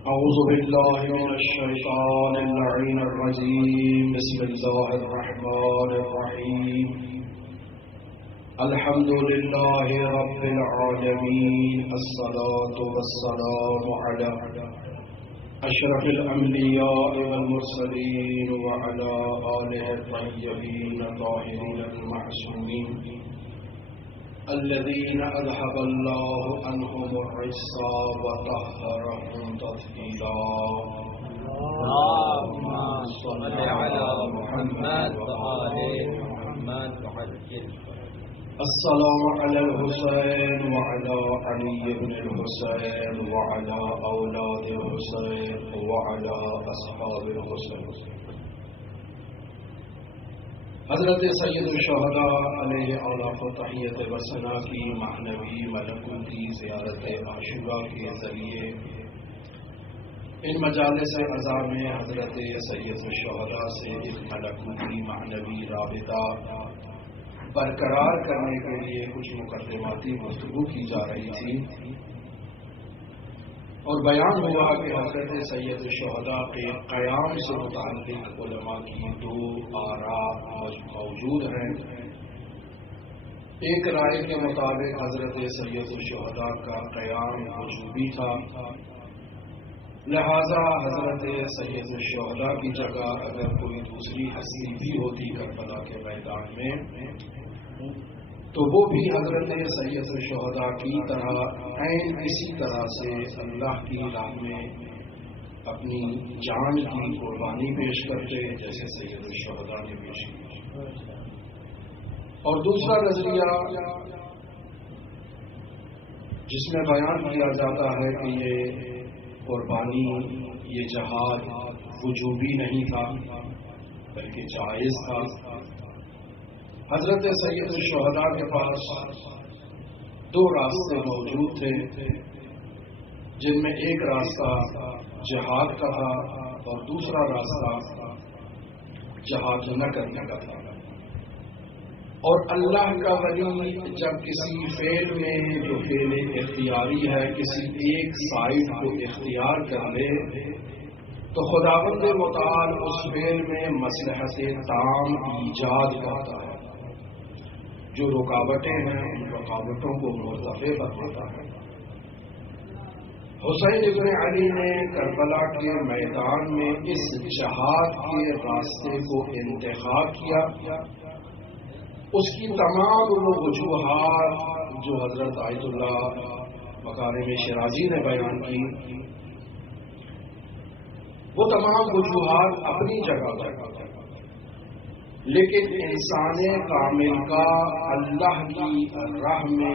أعوذ بالله من الشيطان اللعين الرجيم. بسم الله الرحمن الرحيم. الحمد لله رب العالمين. الصلاة والسلام على أشرف الأنبياء والمرسلين وعلى آله الطيبين الطاهرين المعصومين الذين أذهب الله عنهم الرجس وطهرهم تطهيرا. اللهم صل على محمد وآل محمد وعجل. السلام على الحسين وعلى علي بن الحسين وعلى أولاد الحسين وعلى أصحاب الحسين. حضرت سید الشہداء علیہ اعلیٰ تحیت و ثنا کی معنوی ملکوتی زیارت عاشوراء کے ذریعے ان مجالس عزا میں حضرت سید الشہداء سے ایک ملکوتی معنوی رابطہ برقرار کرنے کے لیے کچھ مقدماتی گفتگو کی جا رہی تھی، اور بیان ہوا کہ حضرت سید الشہداء کے قیام سے متعلق علماء کی دو آراء موجود ہیں۔ ایک رائے کے مطابق حضرت سید الشہداء کا قیام وجوبی تھا، لہذا حضرت سید الشہداء کی جگہ اگر کوئی دوسری ہستی بھی ہوتی کربلا کے میدان میں تو وہ بھی حضرت سید الشہداء کی طرح عین اسی طرح سے اللہ کی راہ میں اپنی جان کی قربانی پیش کرتے جیسے سید الشہداء نے پیش کی۔ اور دوسرا نظریہ جس میں بیان کیا جاتا ہے کہ یہ قربانی، یہ جہاد وجوبی نہیں تھا بلکہ جائز تھا۔ حضرت سید الشہداء کے پاس دو راستے موجود تھے، جن میں ایک راستہ جہاد کا تھا اور دوسرا راستہ جہاد نہ کرنے کا تھا۔ اور اللہ کا ولی جب کسی فعل میں جو فعل اختیاری ہے کسی ایک سائڈ کو اختیار کر لے تو خداوند متعال اس فعل میں مصلحت تام ایجاد کرتا ہے، جو رکاوٹیں ہیں ان رکاوٹوں کو مرتفع بناتا ہے۔ حسین ابن علی نے کربلا کے میدان میں اس جہاد کے راستے کو انتخاب کیا۔ اس کی تمام وہ وجوہات جو حضرت آیت اللہ مکارم شیرازی نے بیان کی، وہ تمام وجوہات اپنی جگہ پر، لیکن انسان کامل کا اللہ کی راہ میں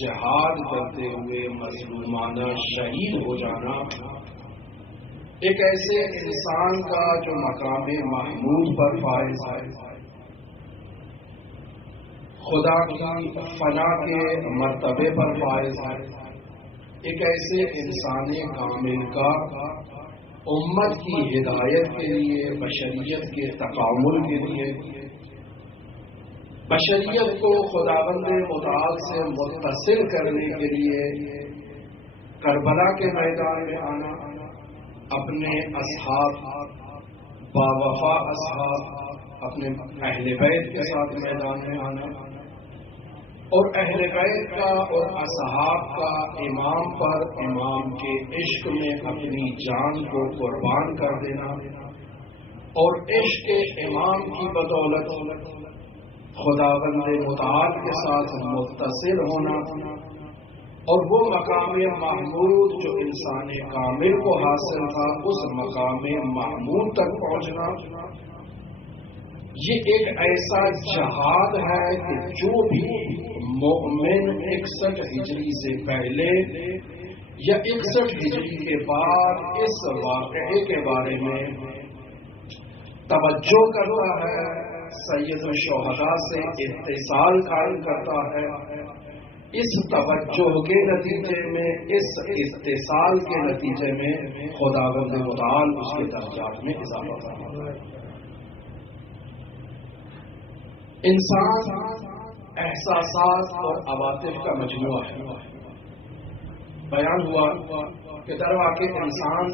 جہاد کرتے ہوئے مظلومانہ شہید ہو جانا ایک ایسے انسان کا جو مقام محمود پر فائز ہے، خدا کی فنا کے مرتبے پر فائز ہے، ایک ایسے انسان کامل کا امت کی ہدایت کے لیے، بشریت کے تکامل کے لیے، بشریت کو خداوند متعال سے متصل کرنے کے لیے کربلا کے میدان میں آنا، اپنے اصحاب، باوفا اصحاب، اپنے اہل بیت کے ساتھ میدان میں آنا، اور اہل بیت کا اور اصحاب کا امام پر امام کے عشق میں اپنی جان کو قربان کر دینا، اور عشق امام کی بدولت خداوند متعال کے ساتھ متصل ہونا، اور وہ مقام محمود جو انسان کامل کو حاصل تھا اس مقام محمود تک پہنچنا، یہ ایک ایسا جہاد ہے کہ جو بھی مومن 61 ہجری سے پہلے یا 61 ہجری کے بعد اس واقعے کے بارے میں توجہ کرتا ہے، سید الشہداء سے اتصال قائم کرتا ہے، اس توجہ کے نتیجے میں، اس اتصال کے نتیجے میں خداوند متعال اس کے درجات میں اضافہ فرماتا ہے۔ انسان احساسات اور عواطف کا مجموعہ ہے۔ بیان ہوا کہ در واقع انسان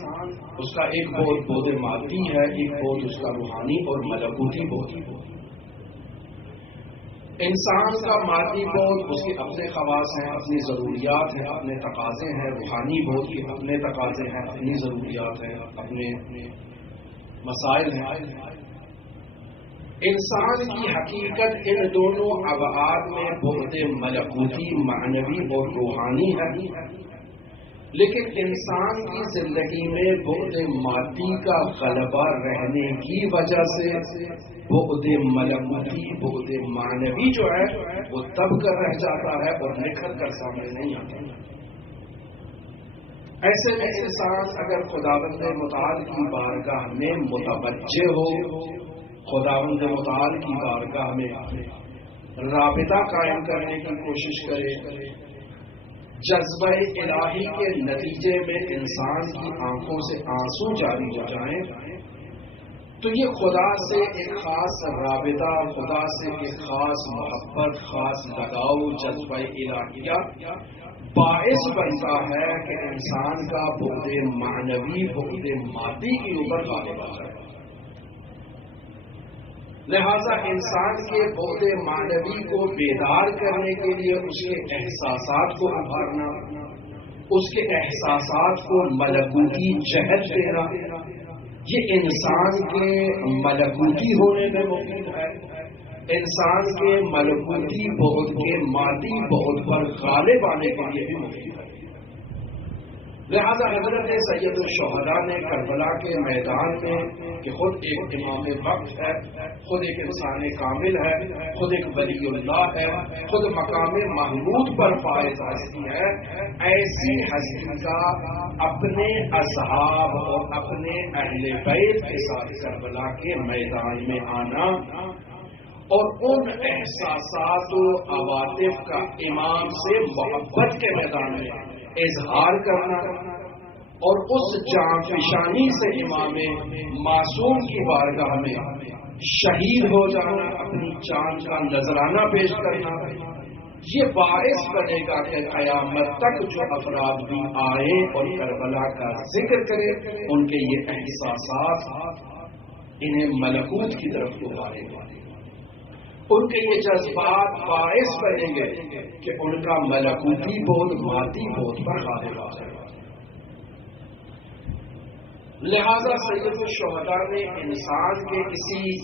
اس کا ایک بود مادی ہے، ایک بود اس کا روحانی اور ملکوتی بود۔ انسان کا مادی بود اس کے اپنے خواص ہیں، اپنی ضروریات ہیں، اپنے تقاضے ہیں۔ روحانی بود کے اپنے تقاضے ہیں، اپنی ضروریات ہیں، اپنے مسائل ہیں۔ انسان کی حقیقت ان دونوں ابعاد میں بعد ملکوتی، معنوی اور روحانی ہے، لیکن انسان کی زندگی میں بعد مادی کا غلبہ رہنے کی وجہ سے بعد ملکوتی، بعد معنوی جو ہے وہ دب کر رہ جاتا ہے اور نکھر کر سامنے نہیں آتا۔ ایسے میں انسان اگر خداوند متعال کی بارگاہ میں متوجہ ہو، خداوند متعال کی بارگاہ میں رابطہ قائم کرنے کی کوشش کرے، جذبہ الہی کے نتیجے میں انسان کی آنکھوں سے آنسو جاری ہو جائیں، تو یہ خدا سے ایک خاص رابطہ، خدا سے ایک خاص محبت، خاص لگاؤ، جذبہ الہیہ باعث بنتا ہے کہ انسان کا بعد معنوی، بعد مادی کے اوپر غالب آ جائے۔ لہذا انسان کے بعد معنوی کو بیدار کرنے کے لیے اس کے احساسات کو ابھارنا، اس کے احساسات کو ملکوتی جہت دینا، یہ انسان کے ملکوتی ہونے میں ممکن ہے، انسان کے ملکوتی بعد کے مادی بعد پر غالب آنے کے لیے بھی ممکن ہے۔ لہذا حضرت سید الشہداء نے کربلا کے میدان میں، کہ خود ایک امام وقت ہے، خود ایک انسان کامل ہے، خود ایک ولی اللہ ہے، خود مقام محمود پر فائز ہستی ہے، ایسی ہستی کا اپنے اصحاب اور اپنے اہل بیت کے ساتھ کربلا کے میدان میں آنا اور ان احساسات و عواطف کا امام سے محبت کے میدان میں اظہار کرنا اور اس جان فشانی سے امام معصوم کی بارگاہ میں شہید ہو جانا، اپنی جان کا نذرانہ پیش کرنا، یہ باعث بنے گا کہ قیامت تک جو افراد بھی آئے اور کربلا کا ذکر کرے، ان کے یہ احساسات انہیں ملکوت کی طرف ابھاریں گے، ان کے یہ جذبات باعث بنیں گے کہ ان کا ملکوتی بعد مادی بعد پر غالب آ جائے گا۔ لہذا سید الشہداء نے انسان کے اسی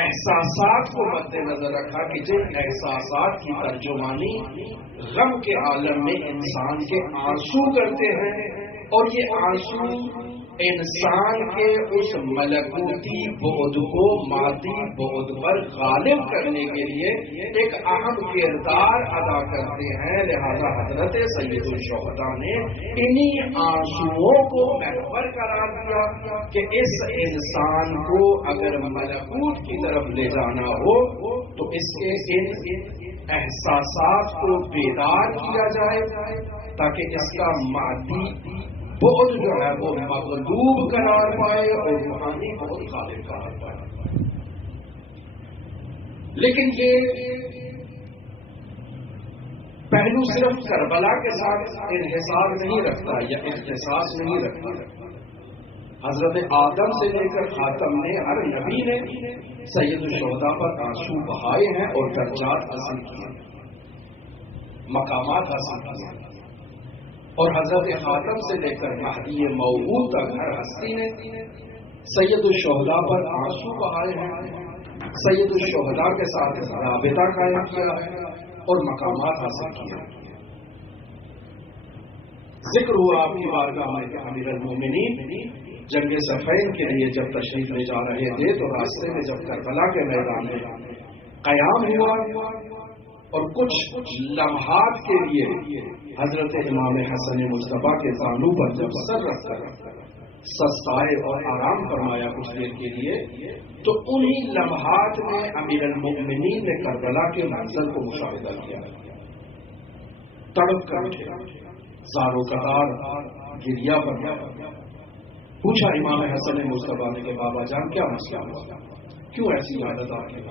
احساسات کو مد نظر رکھا کہ جن احساسات کی ترجمانی غم کے عالم میں انسان کے آنسو کرتے ہیں، اور یہ آنسو انسان کے اس ملکوتی بعد کو مادی بعد پر غالب کرنے کے لیے ایک اہم کردار ادا کرتے ہیں۔ لہذا حضرت سید الشہداء نے انہی آنسوؤں کو محور قرار دیا کہ اس انسان کو اگر ملکوت کی طرف لے جانا ہو تو اس کے ان احساسات کو بیدار کیا جائے تاکہ اس کا مادی بعد جو ہے وہ مغلوب قرار پائے اور روحانی بعد غالب قرار پائے۔ لیکن یہ پہلو صرف کربلا کے ساتھ انحصار نہیں رکھتا یا اختصاص نہیں رکھتا۔ حضرت آدم سے لے کر خاتم نے، ہر نبی نے سید الشہداء پر آنسو بہائے ہیں اور درجات حاصل کیے، مقامات حاصل کیے، اور حضرت خاتم سے لے کر مہدی موعود تک ہر ہستی نے سید الشہداء پر آنسو بہائے ہیں، سید الشہداء کے ساتھ رابطہ قائم کیا ہے اور مقامات حاصل کیے۔ ذکر ہوا آپ کی بارگاہ میں کہ امیر المومنین جنگ صفین کے لیے جب تشریف لے جا رہے تھے تو راستے میں جب کربلا کے میدان میں قیام ہوا اور کچھ لمحات کے لیے حضرت امام حسن مصطفیٰ کے زانو پر جب سر رکھ کر سستائے اور آرام فرمایا کچھ دیر کے لیے، تو انہی لمحات میں امیر المؤمنین نے کربلا کے منظر کو مشاہدہ کیا، تڑپ کر اٹھے، زارو قطار گریا بنا، پوچھا امام حسن مصطفیٰ نے کہ بابا جان کیا مسئلہ ہوا، کیوں ایسی عادت آپ کے؟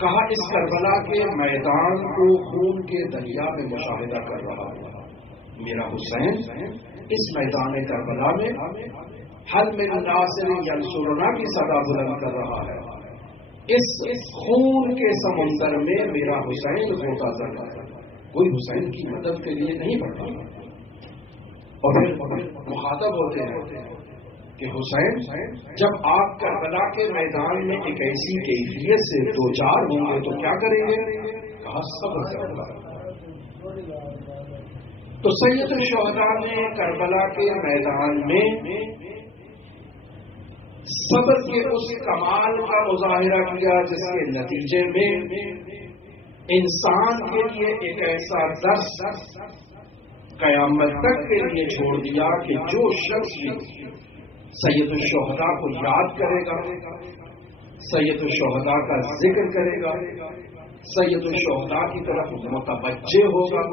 کہا اس کربلا کے میدان کو خون کے دریا میں مشاہدہ کر رہا ہوں، میرا حسین اس میدان کربلا میں حل من ناصر ینصرنا کی صدا بلند کر رہا ہے. اس خون کے سمندر میں میرا حسین ہوتا کر رہا ہے. کوئی حسین کی مدد کے لیے نہیں بڑھتا. اور پھر مخاطب ہوتے ہیں کہ حسین جب آپ کربلا کے میدان میں ایک ایسی کیفیت سے دو چار ہوں گے تو کیا کریں گے؟ کہا صبر کرنا. تو سید الشہداء نے کربلا کے میدان میں صبر کے اس کمال کا مظاہرہ کیا جس کے نتیجے میں انسان کے لیے ایک ایسا درس قیامت تک کے لیے چھوڑ دیا کہ جو شخص سید الشہداء کو یاد کرے گا، سید الشہداء کا ذکر کرے گا، سید الشہداء کی طرف متوجہ ہوگا،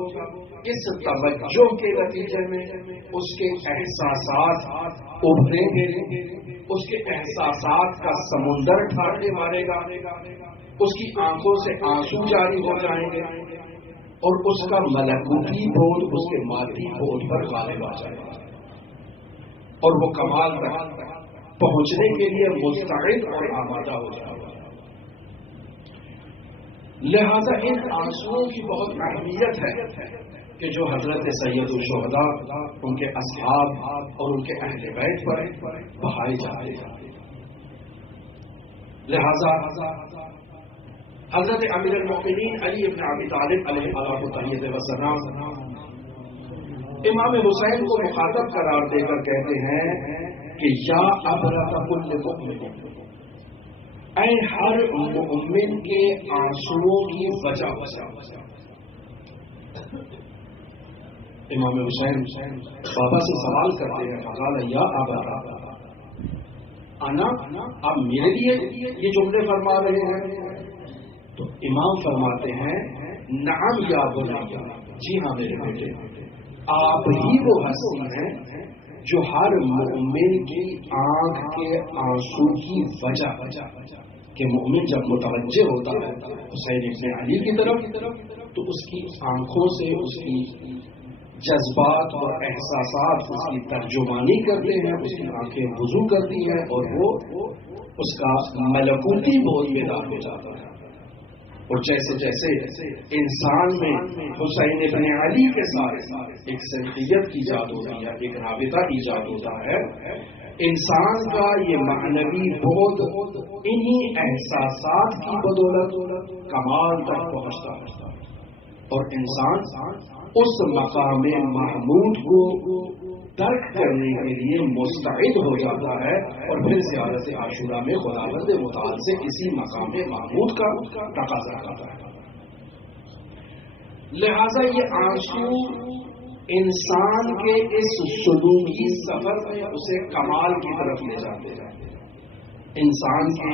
اس توجہ کے نتیجے میں اس کے احساسات ابھریں گے، اس کے احساسات کا سمندر ٹھاٹے مارے گا، اس کی آنکھوں سے آنسو جاری ہو جائیں گے اور اس کا ملکوتی بوجھ اس کے مادی بوجھ پر غالب آ جائے گا اور وہ کمال تک پہنچنے کے لیے مستعد اور آمادہ ہو جائے گا. لہذا ان آنسوؤں کی بہت اہمیت ہے کہ جو حضرت سید الشہداء، ان کے اصحاب اور ان کے اہل بیت پر بہائے جاتے ہیں. لہذا حضرت امیر المؤمنین علی بن ابی طالب علیہ الصلوۃ والسلام امام حسین کو مخاطب قرار دے کر کہتے ہیں کہ یا ابرۃ کل مؤمن، اے ہر مؤمن کے آنسوؤں کی وجہ. امام حسین بابا سے سوال کرتے ہیں، فقال یا ابا انا، آپ میرے لیے یہ جملے فرما رہے ہیں؟ تو امام فرماتے ہیں نعم یا بنیا، جی ہاں میرے بیٹے، آپ ہی وہ ہستی ہیں جو ہر مومن کی آنکھ کے آنسو کی وجہ، کہ مومن جب متوجہ ہوتا ہے حسین ابن علی کی طرف تو اس کی آنکھوں سے اس کی جذبات اور احساسات اس کی ترجمانی کرتے ہیں، اس کی آنکھیں وضو کرتی ہیں اور وہ اس کا ملکوتی بوجھ بیدار ہو جاتا ہے. اور جیسے جیسے انسان میں حسین ابن علی کے ساتھ ایک سنتیت ایجاد ہوتی ہے، ایک رابطہ ایجاد ہوتا ہے، انسان کا یہ معنوی بودھ انہی احساسات کی بدولت کمال تک پہنچتا ہے اور انسان اس مقام محمود کو درک کرنے کے لیے مستعد ہو جاتا ہے اور پھر زیارت عاشورہ میں خداوند متعال سے اسی مقام محمود کا تقاضا کرتا ہے. لہذا یہ آنسو انسان کے اس سلوکی سفر میں اسے کمال کی طرف لے جاتے ہیں. انسان کے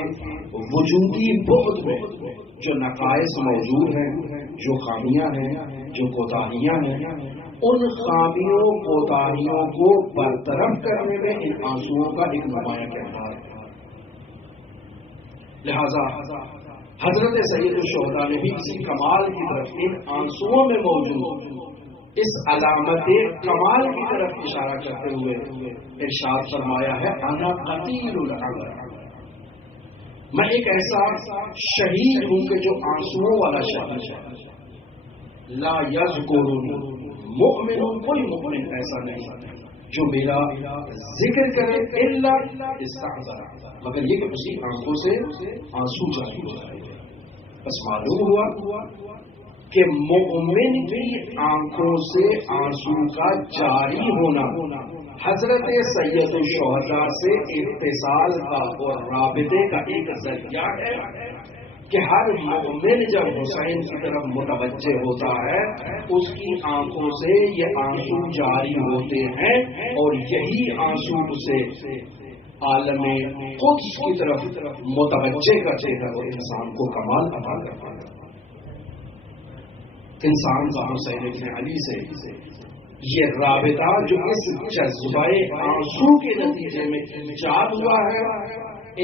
وجودی بعد میں جو نقائص موجود ہیں، جو خامیاں ہیں، جو کوتاہیاں ہیں، ان خامیوں کوتاہیوں کو برطرف کرنے میں ان آنسوؤں کا ایک نمایاں کردار ہے. لہذا حضرت سید الشہداء نے بھی اسی کمال کی طرف ان آنسوؤں میں موجود اس علامت کمال کی طرف اشارہ کرتے ہوئے ارشاد فرمایا ہے انا قتیل العمر، میں ایک ایسا شہید ہوں کہ جو آنسوؤں والا شہید ہے. لا یذکرنی مؤمن، کوئی مؤمن ایسا نہیں جو میرا ذکر کرے الا استحضر، مگر یہ کہ اسی آنکھوں سے آنسو جاری ہو جائے. بس معلوم ہوا کہ مومن کی آنکھوں سے آنسو کا جاری ہونا حضرت سید الشہداء سے اتصال کا اور رابطے کا ایک ذریعہ ہے کہ ہر مومن جب حسین کی طرف متوجہ ہوتا ہے اس کی آنکھوں سے یہ آنسو جاری ہوتے ہیں اور یہی آنسو اسے عالم قدس کی طرف متوجہ کرتے ہیں اور انسان کو کمال عطا کرتا ہے. انسان کا حسین ابن علی سے یہ رابطہ جو اس جذبہ آنسو کے نتیجے میں ایجاد ہوا ہے،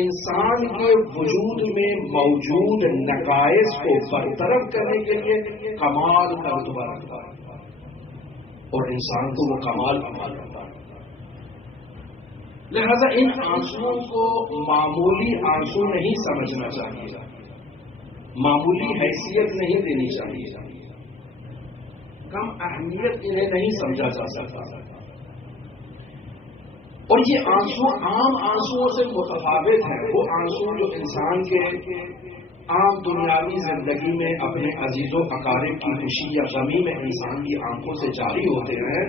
انسان کے وجود میں موجود نقائص کو برطرف کرنے کے لیے کمال کا رتبہ رکھتا ہے. اور انسان کو وہ کمال عطا کرتا ہے. لہذا ان آنسوؤں کو معمولی آنسو نہیں سمجھنا چاہیے، معمولی حیثیت نہیں دینی چاہیے، کم اہمیت انہیں نہیں سمجھا جا سکتا. اور یہ آنسو عام آنسوؤں سے متفاوت ہیں. وہ آنسو جو انسان کے عام دنیاوی زندگی میں اپنے عزیز و اقارب کی خوشی یا غمی میں انسان کی آنکھوں سے جاری ہوتے ہیں،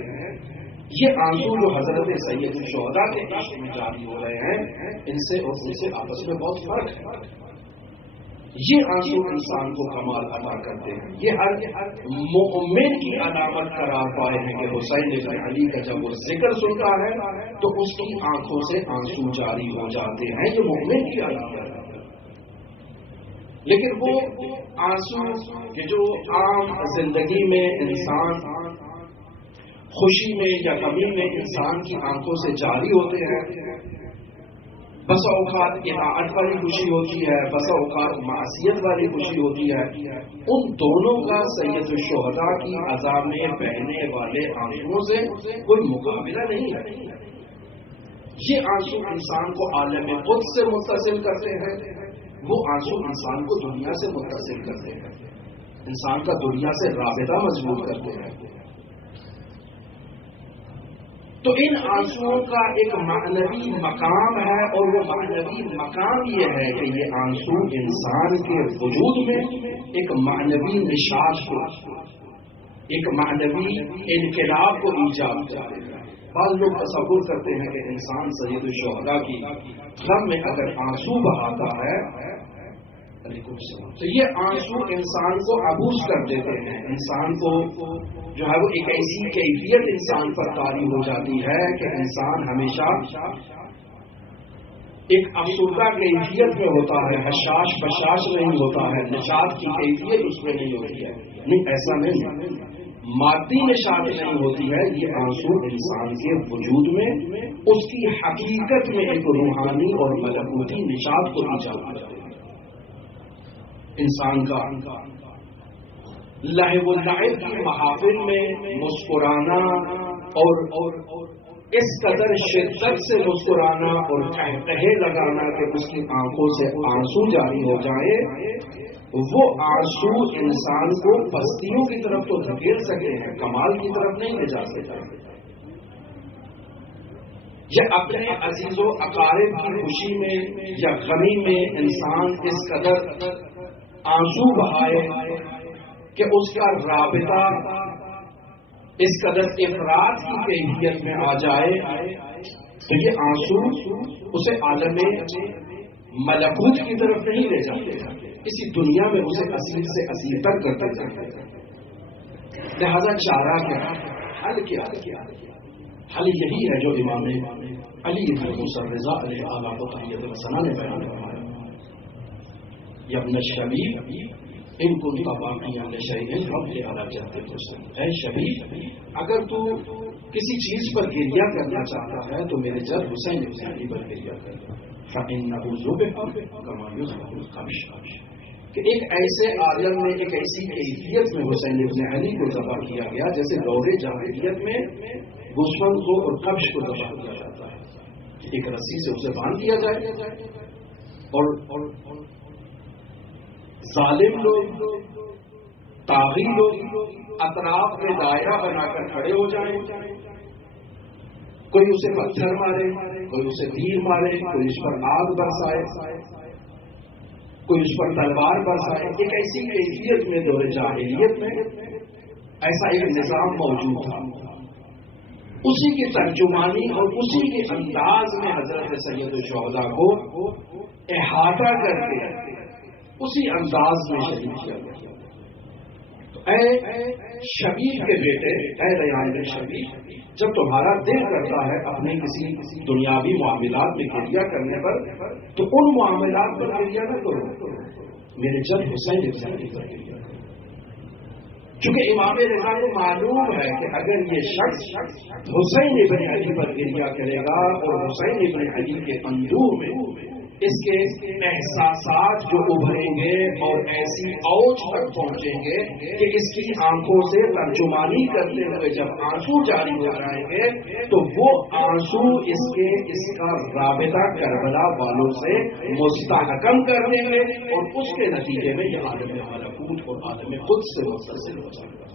یہ آنسو جو حضرت سید الشہداء کے عشق میں جاری ہو رہے ہیں، ان سے اور ان سے آپس میں بہت فرق ہے. یہ آنسو انسان کو کمال عطا کرتے ہیں. یہ ہر مومن کی علامت قرار پائے ہیں کہ حسین بن علی کا جب وہ ذکر سنتا ہے تو اس کی آنکھوں سے آنسو جاری ہو جاتے ہیں. یہ مومن کی علامت ہے. لیکن وہ آنسو کہ جو عام زندگی میں انسان خوشی میں یا غمی میں انسان کی آنکھوں سے جاری ہوتے ہیں، بسا اوقات اطاعت والی خوشی ہوتی ہے، بسا اوقات معصیت والی خوشی ہوتی ہے، ان دونوں کا سید الشہداء کی عذاب میں بہنے والے آنسوؤں سے کوئی مقابلہ نہیں ہے. یہ آنسو انسان کو عالم قدس سے متصل کرتے ہیں، وہ آنسو انسان کو دنیا سے متصل کرتے ہیں، انسان کا دنیا سے رابطہ مضبوط کرتے ہیں. تو ان آنسوؤں کا ایک معنوی مقام ہے، اور وہ معنوی مقام یہ ہے کہ یہ آنسو انسان کے وجود میں ایک معنوی نشاط کو، ایک معنوی انقلاب کو ایجاد کرتے ہیں. بعض لوگ تصور کرتے ہیں کہ انسان سید الشہداء کی غم میں اگر آنسو بہاتا ہے تو یہ آنسو انسان کو عبوس کر دیتے ہیں، انسان کو جو ہے وہ ایک ایسی کیفیت انسان پر طاری ہو جاتی ہے کہ انسان ہمیشہ ایک افسردہ کیفیت میں ہوتا ہے، حشاش بشاش نہیں ہوتا ہے، نشاط کی کیفیت اس میں نہیں ہوتی ہے. نہیں، ایسا نہیں، مادی نشاط نہیں ہوتی ہے. یہ آنسو انسان کے وجود میں اس کی حقیقت میں ایک روحانی اور ملکوتی نشاط کو ایجاد کرتے ہیں. انسان کا لہو و لعب کی محافل میں مسکرانا اور اس قدر شدت سے مسکرانا اور قہقہے لگانا کہ اس کی آنکھوں سے آنسو جاری ہو جائے، وہ آنسو انسان کو پستیوں کی طرف تو دھکیل سکتے ہیں، کمال کی طرف نہیں لے جا سکتے. یا اپنے عزیز و اقارب کی خوشی میں یا غمی میں انسان اس قدر آنسو بہائے کہ اس کا رابطہ اس قدر افراد کی کیفیت میں آ جائے تو یہ آنسو اسے عالم ملکوت کی طرف نہیں لے جاتے، اسی دنیا میں اسے اسیر سے اسیر تک کرتے جاتے. لہذا چارہ کیا، حل کیا؟ حل یہی ہے جو امام علی بن موسیٰ رضا علیہ اعلیٰ و تحیت الثنا نے بیان فرمایا. یا ابن الشبیب ان کو باقیاں شیئن رب کے اعلیٰ جاتے تو اے شبیب، اگر تو کسی چیز پر گریہ کرنا چاہتا ہے تو میرے جد حسین ابن علی پر گریہ کر، فإنہ ذبح کما یذبح القبش، کہ ایک ایسے عالم میں ایک ایسی کیفیت میں حسین ابن علی کو ذبح کیا گیا جیسے دور جاہلیت میں دشمن کو اور قبش کو ذبح کیا جاتا ہے. ایک رسی سے اسے باندھ دیا جائے اور ظالم لوگ، طاغی لوگ اطراف میں دائرہ بنا کر کھڑے ہو جائیں، کوئی اسے پتھر مارے، کوئی اسے تیر مارے، کوئی اس پر آگ برسائے، کوئی اس پر تلوار برسائے. ایک ایسی کیفیت میں دور جاہلیت میں ایسا ایک نظام موجود تھا. اسی کی ترجمانی اور اسی کے انداز میں حضرت سید الشہداء کو احاطہ کر کے اسی انداز میں شہید کیا گیا. تو اے شبیب کے بیٹے، اے ریان بن شبیب، جب تمہارا دل کرتا ہے اپنے کسی دنیاوی معاملات میں گریہ کرنے پر تو ان معاملات پر گریہ نہ کرو، میرے جد حسین ابن علی پر گریہ کرو. چونکہ امام رضا کو معلوم ہے کہ اگر یہ شخص حسین ابن علی پر گریہ کرے گا اور حسین ابن علی کے اندوہ میں اس کے احساسات جو ابھریں گے اور ایسی اوج تک پہنچیں گے کہ اس کی آنکھوں سے ترجمانی کرتے ہوئے جب آنسو جاری ہو جائیں گے تو وہ آنسو اس کا رابطہ کربلا والوں سے مستحکم کر دیں گے اور اس کے نتیجے میں یہ عالم ملکوت اور عالم خود سے متصل ہو جائے گا.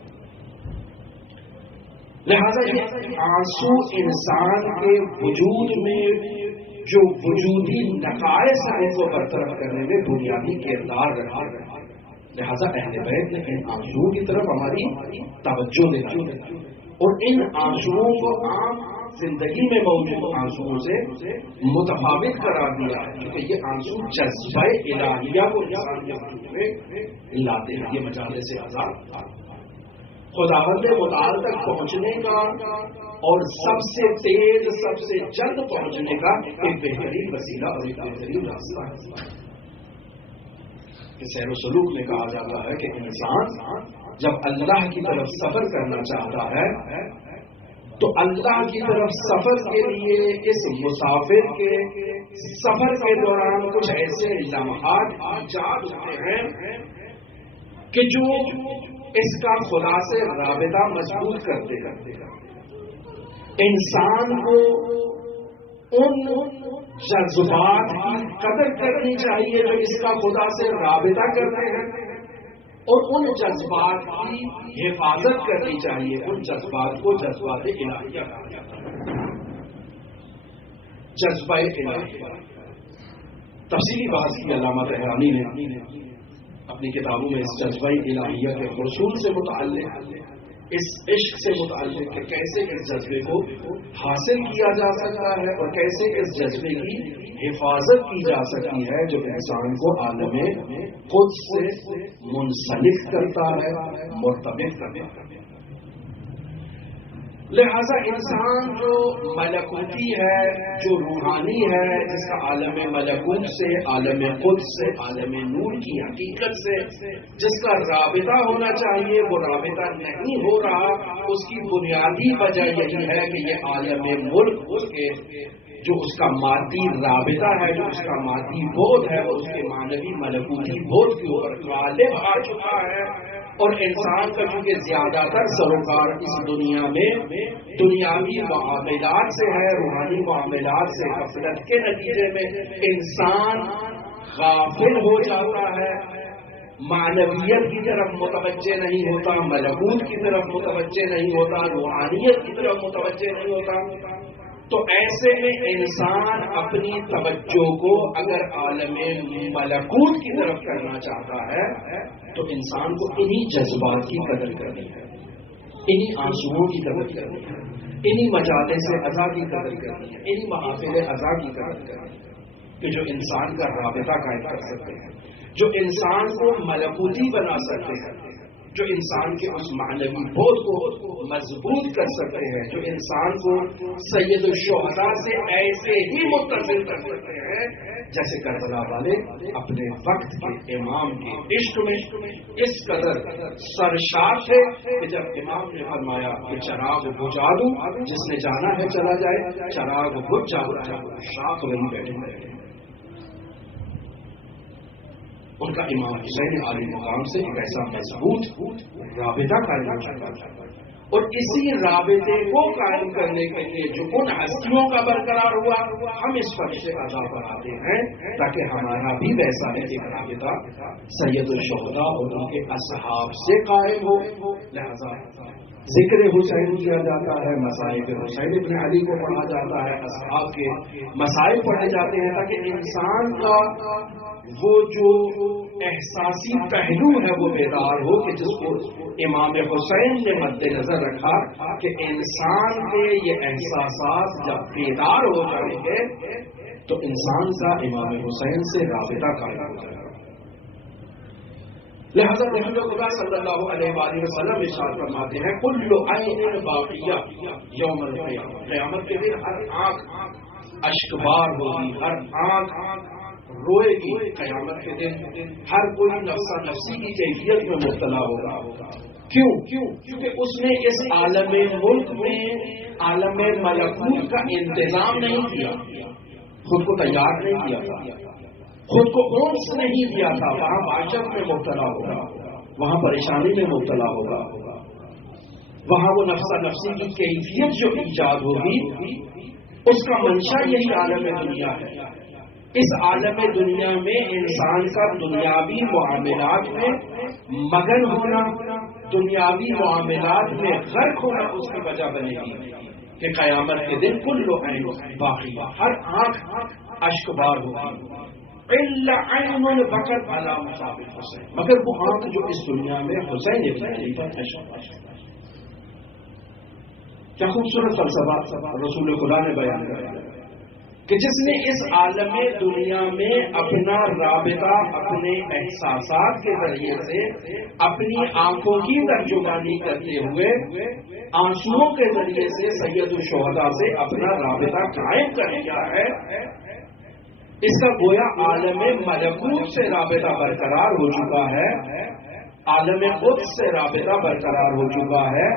لہذا یہ آنسو انسان کے وجود میں جو وجودی نقائص ہیں ان کو برطرف کرنے میں بنیادی کردار رکھا. لہذا اہل بیت نے ان آنسوؤں کی طرف ہماری توجہ دلائی اور ان آنسوؤں کو عام زندگی میں موجود آنسوؤں سے متفاوت قرار دیا ہے کیونکہ یہ آنسو جذبہ الہیہ کو انسان کے وجود میں لاتے ہیں. یہ مجالس عذاب خداوند متعال تک پہنچنے کا اور سب سے تیز سب سے جلد پہنچنے کا ایک بہترین وسیلہ اور ایک بہترین راستہ ہے. سیر و سلوک میں کہا جاتا ہے کہ انسان جب اللہ کی طرف سفر کرنا چاہتا ہے تو اللہ کی طرف سفر کے لیے اس مسافر کے سفر کے دوران کچھ ایسے لمحات ایجاد ہوتے ہیں کہ جو اس کا خدا سے رابطہ مضبوط کرتے انسان کو ان جذبات کی قدر کرنی چاہیے جو اس کا خدا سے رابطہ کرتے ہیں اور ان جذبات کی حفاظت کرنی چاہیے. ان جذبات کو جذبات الہیہ کہا جاتا ہے. جذبہ الہیہ تفصیلی بات کی علامہ طحرانی نے اپنی کتابوں میں اس جذبہ الہیہ کے حصول سے متعلق اس عشق سے متعلق کہ کیسے اس جذبے کو حاصل کیا جا سکتا ہے اور کیسے اس جذبے کی حفاظت کی جا سکتی ہے جو انسان کو عالم خود سے منسلک کرتا ہے مرتبط کرتا ہے. لہذا انسان جو ملکوتی ہے جو روحانی ہے جس کا عالم ملکوت سے عالم خود سے عالم نور کی حقیقت سے جس کا رابطہ ہونا چاہیے وہ رابطہ نہیں ہو رہا اس کی بنیادی وجہ یہی ہے کہ یہ عالم ملک اس کے جو اس کا مادی رابطہ ہے جو اس کا مادی بودھ ہے وہ اس کے مانوی ملکوتی بودھ کے اوپر غالب آ چکا ہے اور انسان کا چونکہ زیادہ تر سروکار اس دنیا میں دنیاوی معاملات سے ہے روحانی معاملات سے غفلت کے نتیجے میں انسان غافل ہو جاتا ہے معنویت کی طرف متوجہ نہیں ہوتا ملکوت کی طرف متوجہ نہیں ہوتا روحانیت کی طرف متوجہ نہیں ہوتا. تو ایسے میں انسان اپنی توجہ کو اگر عالم ملکوت کی طرف کرنا چاہتا ہے تو انسان کو انہی جذبات کی قدر کرنی ہے انہی آنسوؤں کی قدر کرنی ہے انہی مجالس عزا کی قدر کرنی ہے انہی محافل عزا کی قدر کرنی ہے کہ جو انسان کا رابطہ قائم کر سکتے ہیں جو انسان کو ملکوتی بنا سکتے ہیں جو انسان کے اس معنوی بودھ کو مضبوط کر سکتے ہیں جو انسان کو سید الشہداء سے ایسے ہی متصل کر سکتے ہیں جیسے کربلا والے اپنے وقت کے امام کے عشق میں اس قدر سرشار تھے کہ جب امام نے فرمایا کہ چراغ بجھا دوں جس نے جانا ہے چلا جائے چراغ بجھ جاؤ شاخ وہیں بیٹھے رہے ان کا امام حسین علی مقام سے ایک ایسا مضبوط رابطہ قائم ہو چکا تھا اور اسی رابطے کو قائم کرنے کے لیے جو ان ہستیوں کا برقرار ہوا ہم اس فرش ادا پر آتے ہیں تاکہ ہمارا بھی ویسا ہے ایک رابطہ سید الشہداء اور ان کے اصحاب سے قائم ہو. لہذا ذکر حسین کیا جاتا ہے مصائب حسین ابن علی کو پڑھا جاتا ہے اصحاب کے مسائل پڑھے جاتے ہیں تاکہ انسان کا وہ جو احساسی پہلو ہے وہ بیدار ہو کہ جس کو امام حسین نے مد نظر رکھا کہ انسان کے یہ احساسات جب بیدار ہو جائیں گے تو انسان کا امام حسین سے رابطہ قائم ہو جائے گا. لہذا رسول خدا صلی اللہ علیہ وآلہ وسلم ارشاد فرماتے ہیں کل عین باقیہ یوم القیامہ قیامت کے دن ہر آنکھ اشکبار ہوگی ہر آنکھ روئے گی قیامت کے دن ہر کوئی نفسا نفسی کی کیفیت میں مبتلا ہوگا. کیوں؟ کیونکہ اس نے اس عالم ملک میں عالم ملکوت کا انتظام نہیں کیا خود کو تیار نہیں کیا تھا، خود کو اونس نہیں دیا تھا، وہاں معاشرت میں مبتلا ہوگا، وہاں پریشانی میں مبتلا ہوگا، وہاں وہ نفسا نفسی کی کیفیت جو ایجاد ہوگی اس کا منشا یہی عالم دنیا ہے۔ اس عالم دنیا میں انسان کا دنیاوی معاملات میں مگن ہونا، دنیاوی معاملات میں غرق ہونا اس کی وجہ بنے گی کہ قیامت کے دن کل عین باقی، ہر آنکھ اشکبار ہوگی، الا عین بکت علی مصاب الحسین، مگر وہ آنکھ جو اس دنیا میں حسین ابن علی پر اشک۔ کیا خوبصورت فلسفہ رسول خدا نے بیان کیا کہ جس نے اس عالم دنیا میں اپنا رابطہ اپنے احساسات کے ذریعے سے اپنی آنکھوں کی ترجمانی کرتے ہوئے آنسوؤں کے ذریعے سے سید الشہداء سے اپنا رابطہ قائم کر لیا ہے، اس کا گویا عالم ملکوت سے رابطہ برقرار ہو چکا ہے، عالم قدس سے رابطہ برقرار ہو چکا ہے۔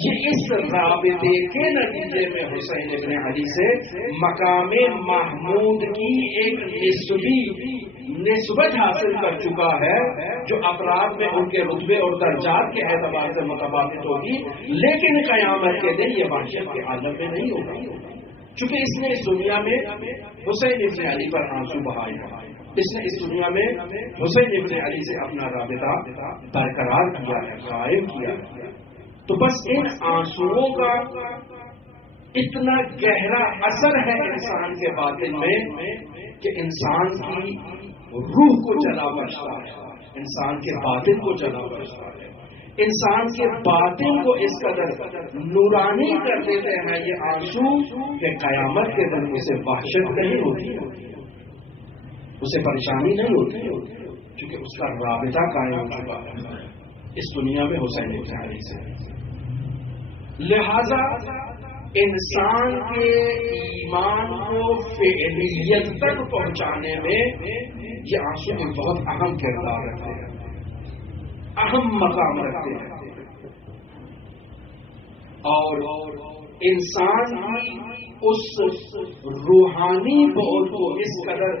یہ اس رابطے کے نتیجے میں حسین ابن علی سے مقام محمود کی ایک نسبت حاصل کر چکا ہے جو افراد میں ان کے رتبے اور درجات کے اعتبار سے متفاوت ہوگی، لیکن قیامت کے دن یہ معاشرت کے عالم میں نہیں ہوگا، چونکہ اس نے اس دنیا میں حسین ابن علی پر آنسو بہائے، اس نے اس دنیا میں حسین ابن علی سے اپنا رابطہ برقرار کیا ہے، قائم کیا ہے۔ تو بس ان آنسوؤں کا اتنا گہرا اثر ہے انسان کے باطن میں کہ انسان کی روح کو جلا بخشتا ہے، انسان کے باطن کو جلا بخشتا ہے، انسان کے باطن کو اس قدر نورانی کر دیتے ہیں یہ آنسو کہ قیامت کے دن اسے وحشت نہیں ہوتی، اسے پریشانی نہیں ہوتی، کیونکہ اس کا رابطہ قائم ہو چکا ہے اس دنیا میں حسین ابن علی سے۔ لہذا انسان کے ایمان کو فعلیت تک پہنچانے میں یہ آنسو ایک بہت اہم کردار رکھتے ہیں، اہم مقام رکھتے ہیں، اور انسان کی اس روحانی بعد کو اس قدر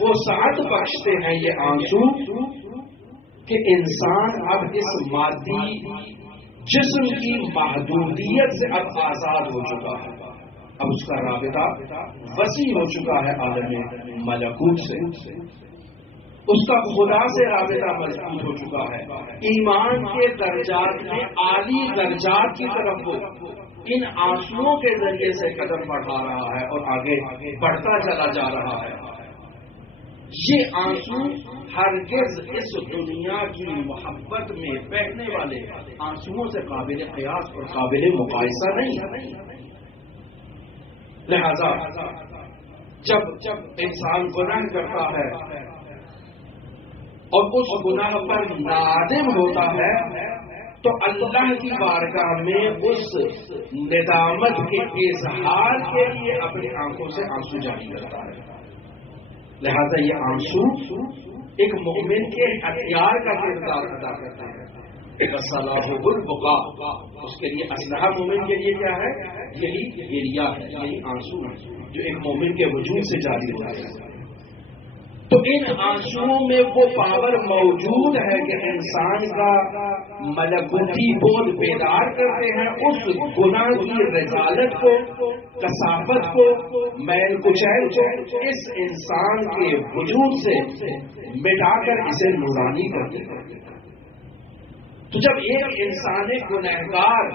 وسعت بخشتے ہیں یہ آنسو کہ انسان اب اس مادی جسم کی محدودیت سے اب آزاد ہو چکا ہے، اب اس کا رابطہ وسیع ہو چکا ہے عالم ملکوت سے، اس کا خدا سے رابطہ مضبوط ہو چکا ہے، ایمان کے درجات میں عالی درجات کی طرف وہ ان آنسوؤں کے ذریعے سے قدم بڑھا رہا ہے اور آگے بڑھتا چلا جا رہا ہے۔ یہ آنسو ہرگز اس دنیا کی محبت میں بہنے والے آنسوؤں سے قابل قیاس اور قابل مقایسہ نہیں۔ لہذا جب انسان گناہ کرتا ہے اور اس گناہ پر نادم ہوتا ہے تو اللہ کی بارگاہ میں اس ندامت کے اظہار کے لیے اپنی آنکھوں سے آنسو جاری کرتا ہے۔ لہذا یہ آنسو ایک مومن کے ہتھیار کا کردار ادا کرتا ہے، صلاح البقاء، اس کے لیے اسلحہ مومن کے لیے کیا ہے؟ یہی گریہ ہے، یہی آنسو ہے جو ایک مومن کے وجود سے جاری ہوتا ہے۔ تو ان آنسوؤں میں وہ پاور موجود ہے کہ انسان کا ملکوتی بود بیدار کرتے ہیں، اس گناہ کی رذالت کو، کثافت کو، میل کچیل کو اس انسان کے وجود سے مٹا کر اسے نورانی کرتے ہیں۔ تو جب ایک انسان گنہگار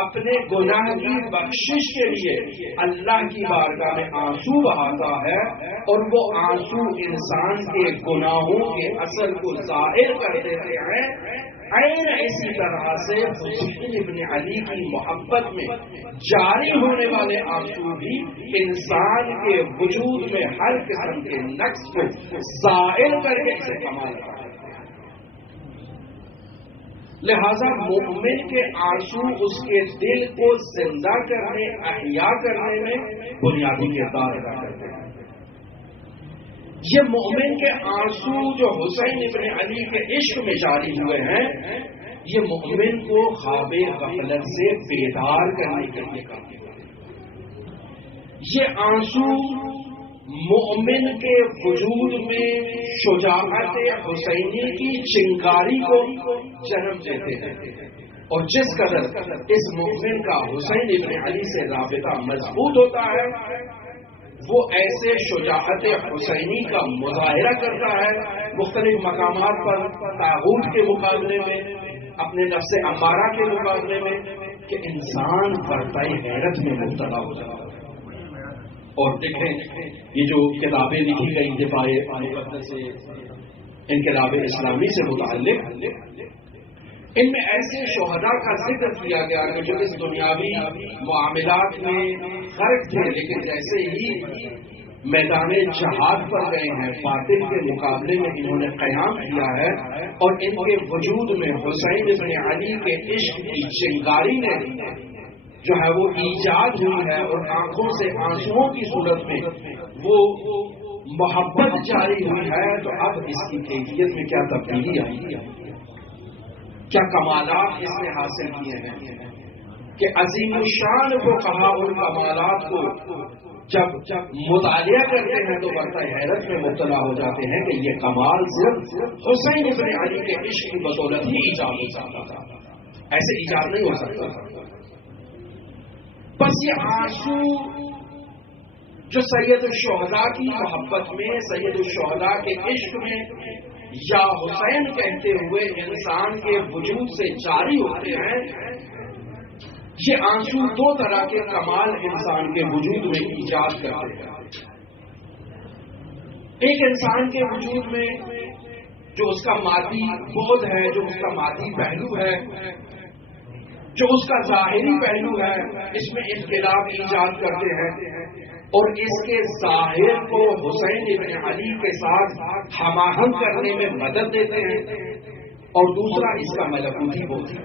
اپنے گناہ کی بخشش کے لیے اللہ کی بارگاہ میں آنسو بہاتا ہے اور وہ آنسو انسان کے گناہوں کے اثر کو ظاہر کر دیتے ہیں، عین اسی طرح سے حسین ابن علی کی محبت میں جاری ہونے والے آنسو بھی انسان کے وجود میں ہر قسم کے نقص کو ظاہر کر کے اسے کمال کرتے ہیں۔ لہذا مومن کے آنسو اس کے دل کو زندہ کرنے، احیا کرنے میں بنیادی کردار ادا کرتے ہیں۔ یہ مومن کے آنسو جو حسین ابن علی کے عشق میں جاری ہوئے ہیں، یہ مومن کو خواب غفلت سے بیدار کرنے کے لیے کام کرتے ہیں۔ یہ آنسو مومن کے وجود میں شجاعت حسینی کی چنگاری کو جنم دیتے ہیں، اور جس قدر اس مومن کا حسین ابن علی سے رابطہ مضبوط ہوتا ہے وہ ایسے شجاعت حسینی کا مظاہرہ کرتا ہے مختلف مقامات پر، طاغوت کے مقابلے میں، اپنے نفس امارہ کے مقابلے میں، کہ انسان برتائی حیرت میں مبتلا ہو جاتا ہے۔ اور دیکھیں یہ جو کتابیں لکھی گئی دفاع مقدس سے انقلاب اسلامی سے متعلق، ان میں ایسے شہداء کا ذکر کیا گیا کہ جو اس دنیاوی معاملات میں غرق تھے، لیکن جیسے ہی میدان جہاد پر گئے ہیں، باطل کے مقابلے میں انہوں نے قیام کیا ہے، اور ان کے وجود میں حسین ابن علی کے عشق کی چنگاری نے جو ہے وہ ایجاد ہوئی ہے، اور آنکھوں سے آنسوؤں کی صورت میں وہ محبت جاری ہوئی ہے۔ تو اب اس کی کیفیت میں کیا تبدیلی آئی ہے، کیا کمالات اس نے حاصل کیے ہیں کہ عظیم الشان کو کہا، ان کمالات کو جب مطالعہ کرتے ہیں تو برتائی حیرت میں مبتلا ہو جاتے ہیں کہ یہ کمال صرف حسین ابن علی کے عشق کی بدولت ہی ایجاد ہو سکتا تھا، ایسے ایجاد نہیں ہو سکتا تھا۔ بس یہ آنسو جو سید الشہداء کی محبت میں، سید الشہداء کے عشق میں یا حسین کہتے ہوئے انسان کے وجود سے جاری ہوتے ہیں، یہ آنسو دو طرح کے کمال انسان کے وجود میں ایجاد کرتے ہیں۔ ایک انسان کے وجود میں جو اس کا مادی بعد ہے، جو اس کا مادی پہلو ہے، جو اس کا ظاہری پہلو ہے، اس میں انقلاب ایجاد کرتے ہیں، اور اس کے ظاہر کو حسین ابن علی کے ساتھ ہم آہنگ کرنے میں مدد دیتے ہیں، اور دوسرا اس کا ملکوتی بعد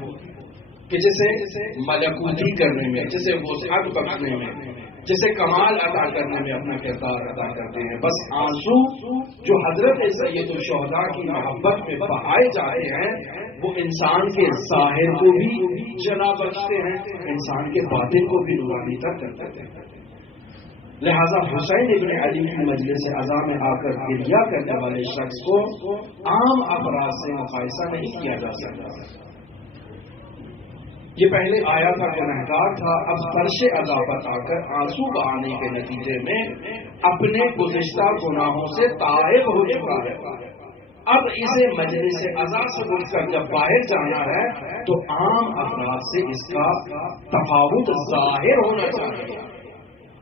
کہ جسے ملکوتی کرنے میں، جسے وسعت بخشنے میں، جسے کمال عطا کرنے میں اپنا کردار ادا کرتے ہیں۔ بس آنسو جو حضرت سید الشہداء کی محبت میں بہائے جاتے ہیں وہ انسان کے ظاہر کو بھی جلا بخشتے ہیں، انسان کے باطن کو بھی نورانی تک کر دیتے ہیں۔ لہذا حسین ابن علی کی مجلس عزا میں آ کر گریہ کرنے والے شخص کو عام افراد سے مقایسہ نہیں کیا جا سکتا۔ یہ پہلے آیا تھا گنہگار تھا، اب فرش عزا پر آ کر آنسو بہانے کے نتیجے میں اپنے گزشتہ گناہوں سے تائب ہو چکا ہے۔ اب اسے مجلس عزا سے اٹھ کر جب باہر جانا ہے تو عام افراد سے اس کا تفاوت ظاہر ہونا چاہیے،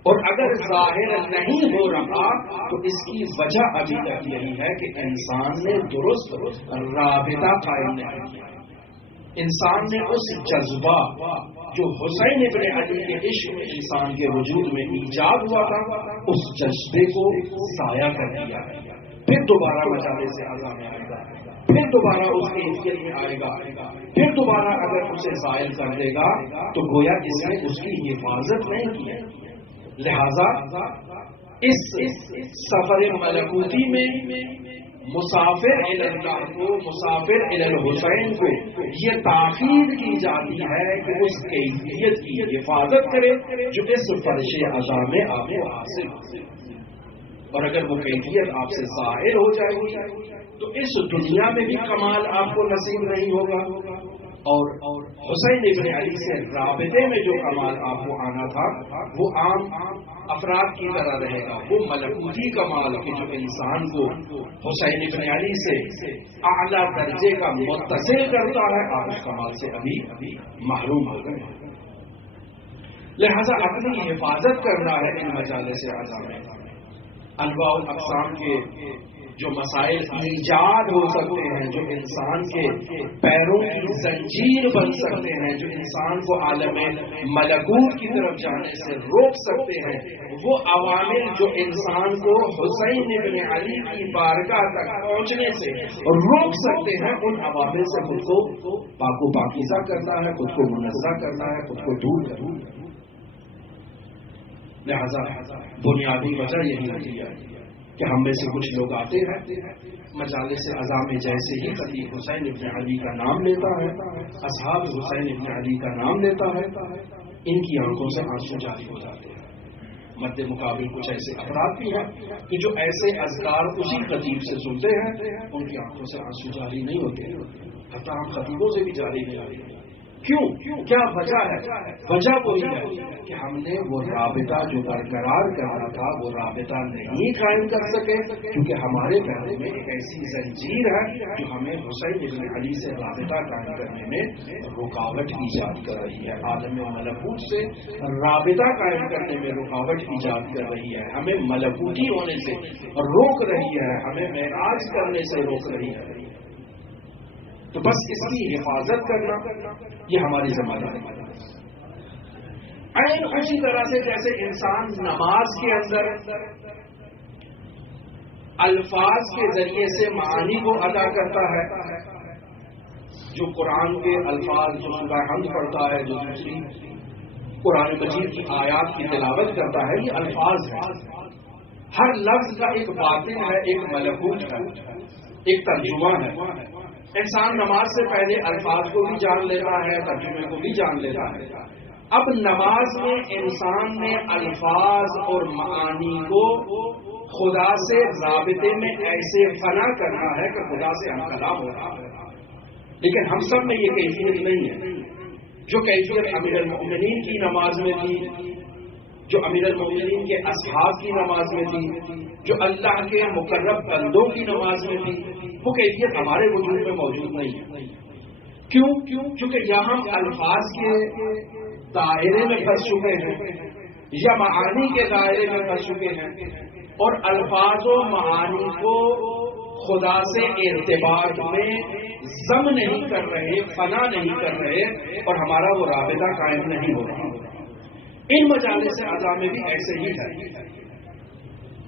اور اگر ظاہر نہیں ہو رہا تو اس کی وجہ ابھی تک یہی ہے کہ انسان نے درست رابطہ قائم نہیں کیا، انسان نے اس جذبہ جو حسین ابن علی کے عشق میں انسان کے وجود میں ایجاد ہوا تھا اس جذبے کو ضائع کر دیا، پھر دوبارہ مجالس عزا میں آئے گا، پھر دوبارہ اس کے حفظ میں آئے گا، پھر دوبارہ اگر اسے زائل کر دے گا تو گویا اس نے اس کی حفاظت نہیں کی۔ لہذا اس سفر ملکوتی میں مسافر اللہ کو، مسافر الحسین کو یہ تاکید کی جاتی ہے کہ اس کیفیت کی حفاظت کرے جو اس فرش عزا میں آپ کو حاصل ہو، اور اگر وہ کیفیت آپ سے ظاہر ہو جائے گی تو اس دنیا میں بھی کمال آپ کو نصیب نہیں ہوگا، اور حسین ابن علی سے رابطے میں جو کمال آپ کو آنا تھا وہ عام افراد کی طرح رہے گا، وہ ملکوتی کمال کہ جو انسان کو حسین ابن علی سے اعلیٰ درجے کا متصل کرتا ہے، آپ اس کمال سے ابھی محروم ہو گئے۔ لہذا اپنی حفاظت کرنا ہے ان مجالس عزا میں، انواع الاقسام کے جو مسائل ایجاد ہو سکتے ہیں، جو انسان کے پیروں کی زنجیر بن سکتے ہیں، جو انسان کو عالم ملکوت کی طرف جانے سے روک سکتے ہیں، وہ عوامل جو انسان کو حسین ابن علی کی بارگاہ تک پہنچنے سے روک سکتے ہیں، ان عوامل سے خود کو پاک و پاکیزہ کرنا ہے، خود کو منزہ کرنا ہے، خود کو دور کرنا ہے۔ لہذا بنیادی وجہ یہی ہوتی ہے کہ ہم میں سے کچھ لوگ آتے ہیں مجالس عزا میں، جیسے ہی خطیب حسین ابن علی کا نام لیتا ہے، اصحاب حسین ابن علی کا نام لیتا ہے، ان کی آنکھوں سے آنسو جاری ہو جاتے ہیں، مد مقابل کچھ ایسے افراد بھی ہیں کہ جو ایسے اذکار اسی خطیب سے سنتے ہیں، ان کی آنکھوں سے آنسو جاری نہیں ہوتے، حتیٰ ہم خطیبوں سے بھی جاری نہیں ہوتے۔ کیوں؟ کیا وجہ ہے؟ وجہ وہی ہے کہ ہم نے وہ رابطہ جو برقرار کرنا تھا وہ رابطہ نہیں قائم کر سکے، کیونکہ ہمارے پہلے میں ایک ایسی زنجیر ہے جو ہمیں حسین ابن علی سے رابطہ قائم کرنے میں رکاوٹ ایجاد کر رہی ہے، عالم ملکوت سے رابطہ قائم کرنے میں رکاوٹ ایجاد کر رہی ہے، ہمیں ملکوتی ہونے سے روک رہی ہے، ہمیں معراج کرنے سے روک رہی ہے۔ تو بس اس کی حفاظت کرنا یہ ہماری ذمہ داری ہے۔ اسی طرح سے جیسے انسان نماز کے اندر الفاظ کے ذریعے سے معانی کو ادا کرتا ہے، جو قرآن کے الفاظ، جو سورہ حمد پڑھتا ہے، جو دوسری قرآن مجید کی آیات کی تلاوت کرتا ہے، یہ الفاظ ہے، ہر لفظ کا ایک باطن ہے، ایک ملکوت ہے، ایک ترجمہ ہے۔ انسان نماز سے پہلے الفاظ کو بھی جان لیتا ہے، ترجمے کو بھی جان لیتا ہے۔ اب نماز میں انسان نے الفاظ اور معانی کو خدا سے رابطے میں ایسے فنا کرنا ہے کہ خدا سے انخلا ہو رہا ہے، لیکن ہم سب میں یہ کیفیت نہیں ہے جو کیفیت امیر المؤمنین کی نماز میں تھی، جو امیر المؤمنین کے اصحاب کی نماز میں تھی، جو اللہ کے مقرب بندوں کی نماز میں تھی، وہ کیفیت ہمارے وجود میں موجود نہیں ہے۔ کیوں؟ کیونکہ یہاں ہم الفاظ کے دائرے میں پھنس چکے ہیں یا معانی کے دائرے میں پھنس چکے ہیں، اور الفاظ و معانی کو خدا سے ارتباط میں ضم نہیں کر رہے، فنا نہیں کر رہے، اور ہمارا وہ رابطہ قائم نہیں ہو رہا۔ ان مجالس اعضاء میں بھی ایسے ہی ہے،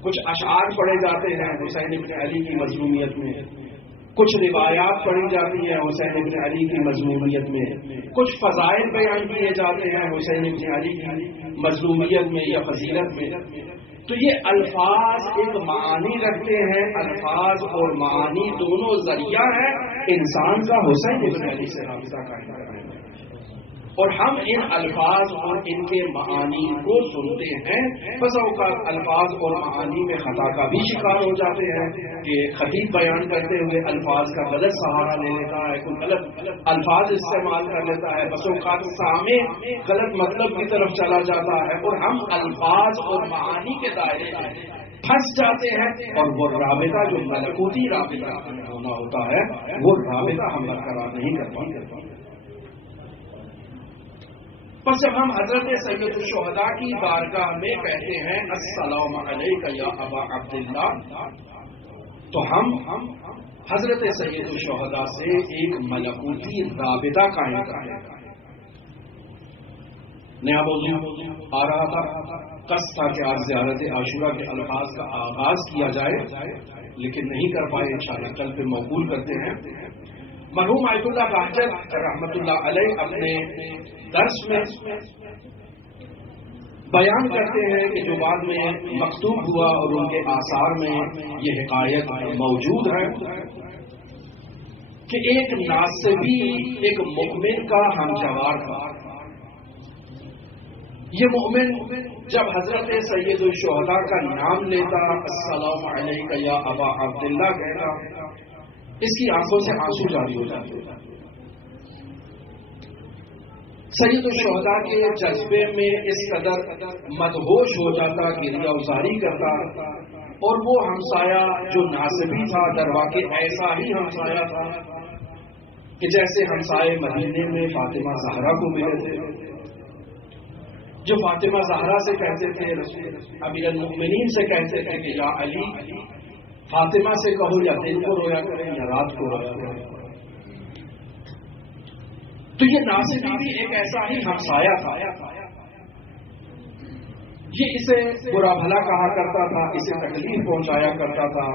کچھ اشعار پڑھے جاتے ہیں حسین ابن علی کی مظلومیت میں، کچھ روایات پڑھی جاتی ہیں حسین ابن علی کی مظلومیت میں، کچھ فضائل بیان کیے جاتے ہیں حسین ابن علی کی مظلومیت میں یا فضیلت میں۔ تو یہ الفاظ ایک معانی رکھتے ہیں، الفاظ اور معانی دونوں ذریعہ ہیں انسان کا حسین ابن علی سے رابطہ قائم کرنے میں، اور ہم ان الفاظ اور ان کے معانی کو سنتے ہیں، بس اوقات الفاظ اور معانی میں خطا کا بھی شکار ہو جاتے ہیں کہ خطیب بیان کرتے ہوئے الفاظ کا غلط سہارا لے لیتا ہے، کوئی غلط الفاظ استعمال کر لیتا ہے، بس اوقات سامع غلط مطلب کی طرف چلا جاتا ہے، اور ہم الفاظ اور معانی کے دائرے میں پھنس جاتے ہیں، اور وہ رابطہ جو ملکوتی رابطہ ہونا ہوتا ہے وہ رابطہ ہم برقرار نہیں کر پاتے۔ بس جب ہم حضرت سید الشہداء کی بارگاہ میں کہتے ہیں السلام علیک یا ابا عبداللہ، تو ہم حضرت سید الشہداء سے ایک ملکوتی رابطہ قائم کرتے ہیں۔ نیا موضوع آ رہا تھا، قصد تھا کہ آج زیارت عاشورہ کے الفاظ کا آغاز کیا جائے، لیکن نہیں کر پائے، انشاءاللہ کل پہ موقول کرتے ہیں۔ مرحوم آیت اللہ بہجت رحمۃ اللہ علیہ اپنے درس میں بیان کرتے ہیں کہ جو بعد میں مکتوب ہوا اور ان کے آثار میں یہ حکایت موجود ہے کہ ایک ناصبی ایک مؤمن کا ہمجوار تھا۔ یہ مؤمن جب حضرت سید الشہداء کا نام لیتا، السلام علیک یا ابا عبداللہ کہتا، اس کی آنکھوں سے آنسو جاری ہو جاتے۔ سید الشہداء کے جذبے میں اس قدر مدہوش ہو جاتا، گریہ ازاری کرتا، اور وہ ہمسایہ جو ناصبی تھا در واقع ایسا ہی ہمسایہ تھا کہ جیسے ہمسائے مدینے میں فاطمہ زہرا کو ملے تھے، جو فاطمہ زہرا سے کہتے تھے، امیر المؤمنین سے کہتے تھے کہ یا علی فاطمہ سے کہو یا دن کو رویا کریں یا رات کو رویا کریں۔ تو یہ ناصبی بھی ایک ایسا ہی ہمسایہ تھا، یہ اسے برا بھلا کہا کرتا تھا، اسے تکلیف پہنچایا کرتا تھا،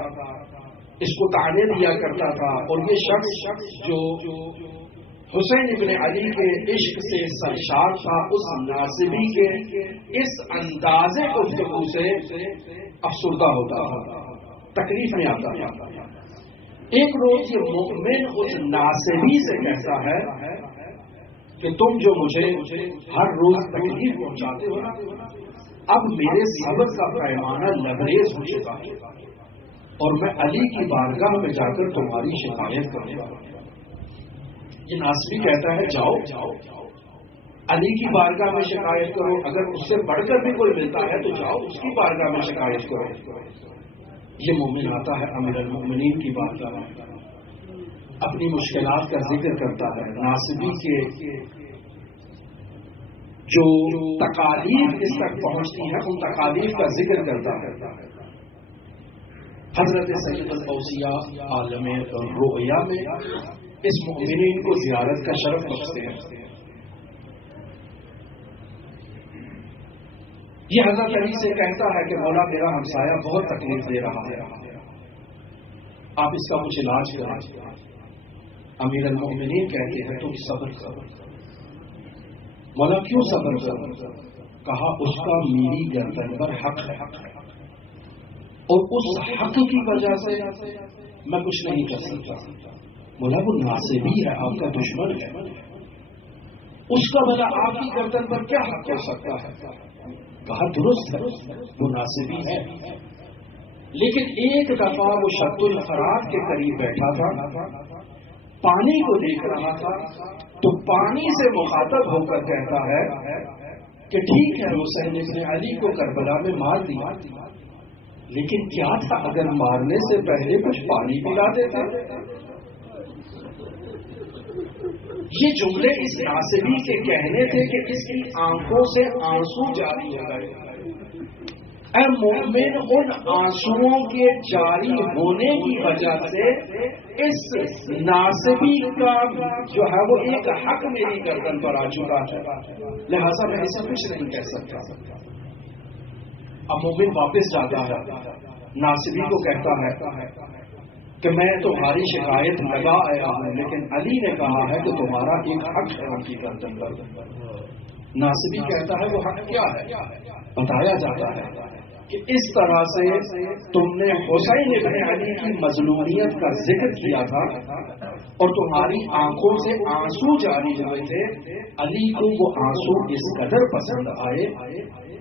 اس کو طعنے دیا کرتا تھا، اور یہ شخص جو حسین ابن علی کے عشق سے سرشار تھا، اس ناصبی کے اس انداز گفتگو سے افسردہ ہوتا تھا، تکلیف میں آتا تھا۔ ایک روز یہ مؤمن اس ناصبی سے کہتا ہے کہ تم جو مجھے ہر روز تکلیف پہنچاتے ہو نا، اب میرے صبر کا پیمانہ لبریز ہو چکا ہے اور میں علی کی بارگاہ میں جا کر تمہاری شکایت کروں گا. یہ ناصبی کہتا ہے جاؤ علی کی بارگاہ میں شکایت کرو. اگر اس سے بڑھ کر بھی کوئی ملتا ہے تو جاؤ اس کی بارگاہ میں شکایت کرو. یہ مومن آتا ہے امیر المؤمنین کی بارگاہ میں, اپنی مشکلات کا ذکر کرتا ہے. ناصبی کے جو تکالیف اس تک پہنچتی ہیں ان تکالیف کا ذکر کرتا ہے. حضرت سید الاوصیاء عالم رؤیا میں اس مومنین کو زیارت کا شرف بخشتے ہیں. یہ حضرت علی سے کہتا ہے کہ مولا میرا ہمسایہ بہت تکلیف دے رہا ہے, آپ اس کا کچھ علاج کریں. امیر المؤمنین کہتے ہیں تم صبر کرو. مولا کیوں صبر کرو؟ کہا اس کا میری گردن پر حق ہے اور اس حق کی وجہ سے میں کچھ نہیں کر سکتا. مولا وہ ناصبی ہے, آپ کا دشمن ہے, اس کا بھلا آپ کی گردن پر کیا حق ہو سکتا ہے؟ کہا درست ہے وہ ناصبی ہے, لیکن ایک دفعہ وہ شط الفرات کے قریب بیٹھا تھا, پانی کو دیکھ رہا تھا, تو پانی سے مخاطب ہو کر کہتا ہے کہ ٹھیک ہے حسین ابن علی کو کربلا میں مار دیا, لیکن کیا تھا اگر مارنے سے پہلے کچھ پانی پلا دیتے. یہ جملے اس ناصبی کے کہنے تھے کہ اس کی آنکھوں سے آنسو جاری ہو گئے. اے مومن, ان آنسوؤں کے جاری ہونے کی وجہ سے اس ناصبی کا جو ہے وہ ایک حق میری گردن پر آ چکا ہے, لہذا میں اسے کچھ نہیں کہہ سکتا. اب مومن واپس جاتا ہے, ناصبی کو کہتا ہے کہ میں تمہاری شکایت لگا آیا ہوں, لیکن علی نے کہا ہے کہ تمہارا ایک حق ہے ان کی گردن پر. ناصبی کہتا ہے وہ حق کیا ہے؟ بتایا جاتا ہے کہ اس طرح سے تم نے حسین ابن علی کی مظلومیت کا ذکر کیا تھا اور تمہاری آنکھوں سے آنسو جاری ہوئے تھے. علی کو وہ آنسو اس قدر پسند آئے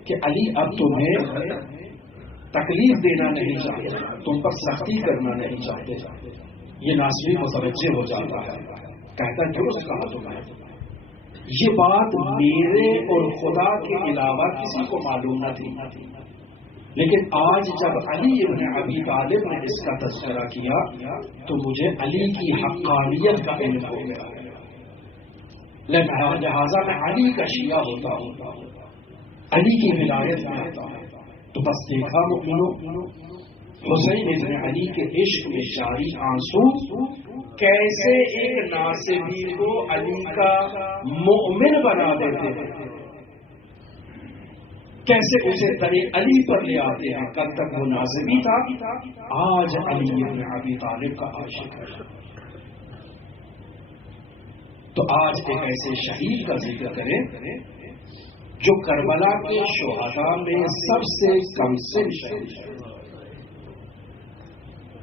کہ علی اب تمہیں تکلیف دینا نہیں چاہتے, تم پر سختی کرنا نہیں چاہتے. یہ ناصبی متوجہ ہو جاتا ہے, کہتا ہے درست کہا تمہیں, یہ بات میرے اور خدا کے علاوہ کسی کو معلوم نہ تھی, لیکن آج جب علی ابن ابی طالب نے اس کا تذکرہ کیا تو مجھے علی کی حقانیت کا علم ہو گیا. لہذا میں علی کا شیعہ ہوتا ہوں, علی کی ولایت میں آتا ہوں. تو بس دیکھا مؤمنوں, حسین ابن علی کے عشق میں جاری آنسو کیسے ایک ناصبی کو علی کا مؤمن بنا دیتے ہیں, کیسے اسے درے علی پر لے آتے ہیں. کل تک وہ ناصبی تھا, آج علی ابن ابی طالب کا عاشق ہے. تو آج ایک ایسے شہید کا ذکر کریں جو کربلا کے شہداء میں سب سے کم سن شہید ہے.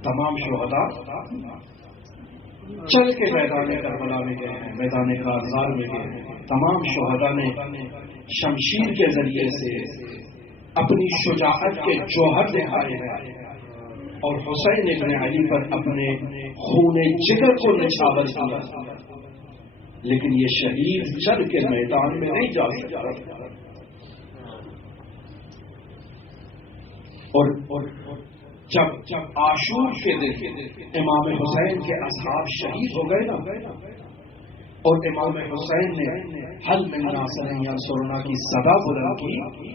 تمام شہداء چل کے میدان کربلا میں گئے ہیں, میدان کارزار میں گئے ہیں. تمام شہداء نے شمشیر کے ذریعے سے اپنی شجاعت کے جوہر دکھائے ہیں اور حسین ابن علی پر اپنے خون جگر کو نچھاور کیا, لیکن یہ شہید چل کے میدان میں نہیں جا سکتا. اور جب عاشور کے دن امام حسین کے اصحاب شہید ہو گئے نا, اور امام حسین نے حل من ناصر ینصرنا کی صدا بلند کی,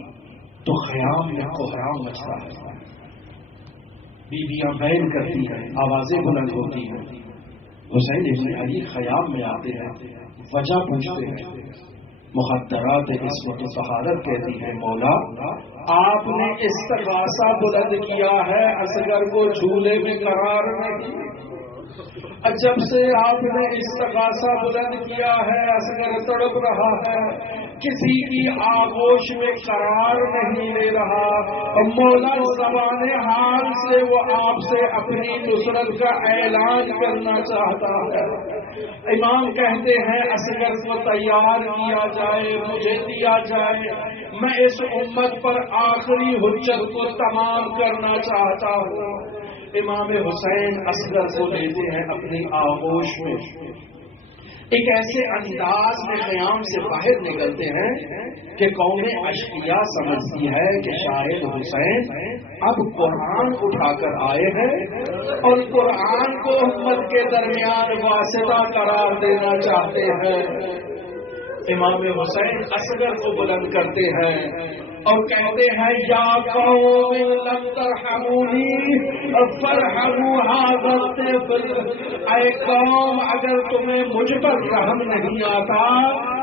تو خیام میں کوہرام مچتا ہے, بیویاں بیان کرتی ہیں, آوازیں بلند ہوتی ہیں. حسین ابن علی خیام میں آتے ہیں, وجہ پوچھتے ہیں. مخدرات عصمت و طہارت کہتی ہیں مولا آپ نے استغاثہ بلند کیا ہے, اصغر کو جھولے میں قرار نہیں. جب سے آپ نے استغاثہ بلند کیا ہے اصغر تڑپ رہا ہے, کسی کی آغوش میں قرار نہیں لے رہا. مولا زبان حال سے وہ آپ سے اپنی نصرت کا اعلان کرنا چاہتا ہے. امام کہتے ہیں اصغر کو تیار کیا جائے, مجھے دیا جائے, میں اس امت پر آخری حجت کو تمام کرنا چاہتا ہوں۔ امام حسین اصغر کو لیتے ہیں اپنی آغوش میں، ایک ایسے انداز میں قیام سے باہر نکلتے ہیں کہ قوم اشقیاء سمجھتی ہے کہ شاید حسین اب قرآن اٹھا کر آئے ہیں اور قرآن کو امت کے درمیان واسطہ قرار دینا چاہتے ہیں۔ امام حسین اصغر کو بلند کرتے ہیں اور کہتے ہیں یا قوم لم ترحمونی فرحموا هذا الطفل، اے قوم اگر تمہیں مجھ پر رحم نہیں آتا